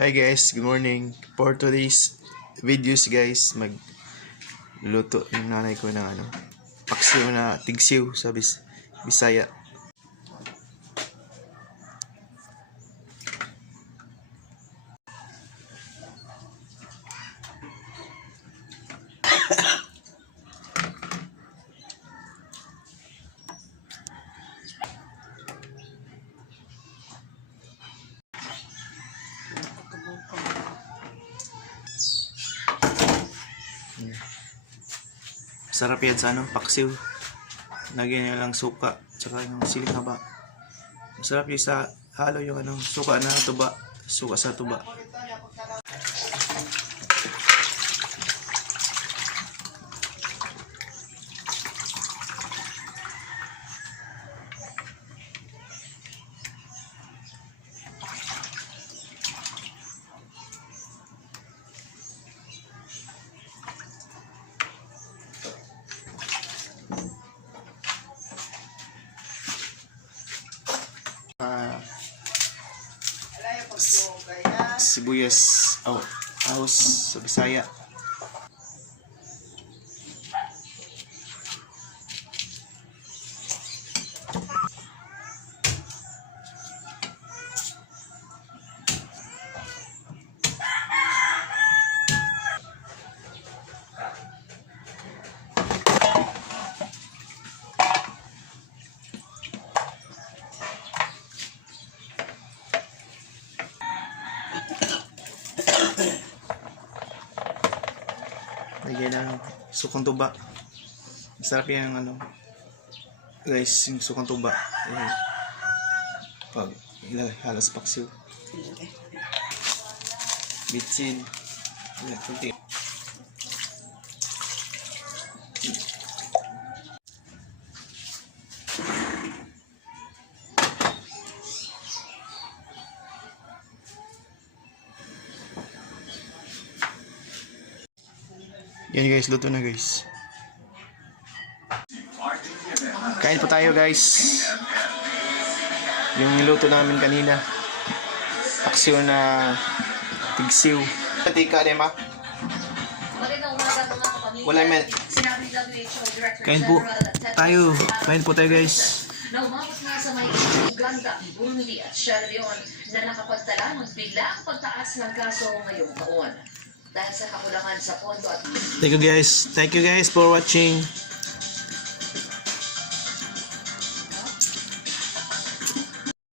Hi guys, good morning. For today's videos guys, magluluto yung nanay ko ng paksiw na tigsiw sa Bisaya. Sarap yan sa paksiw. Lagyan niya lang suka, tsaka yung siling haba. Masarap yung sa halo yung suka na tuba, suka sa tuba. Sibuyas, ahos sa Bisaya. Lagyan ng sukang tuba. Masarap yan guys, yung sukang tuba. Pag halos paksiw. Bitsin. Kunti. Yan guys, luto na guys. Kain po tayo guys. Yung niluto namin kanina. Paksiw na tigsiw. Patika rin ma. Wala man. Kain po tayo. Kain po tayo guys. Na umabot na sa may Uganda, Burundi at Sierra Leone na nakapagtala ng biglang pagtaas ng kaso ngayong taon. Dahil sa kakulangan sa pondo at... Thank you guys for watching.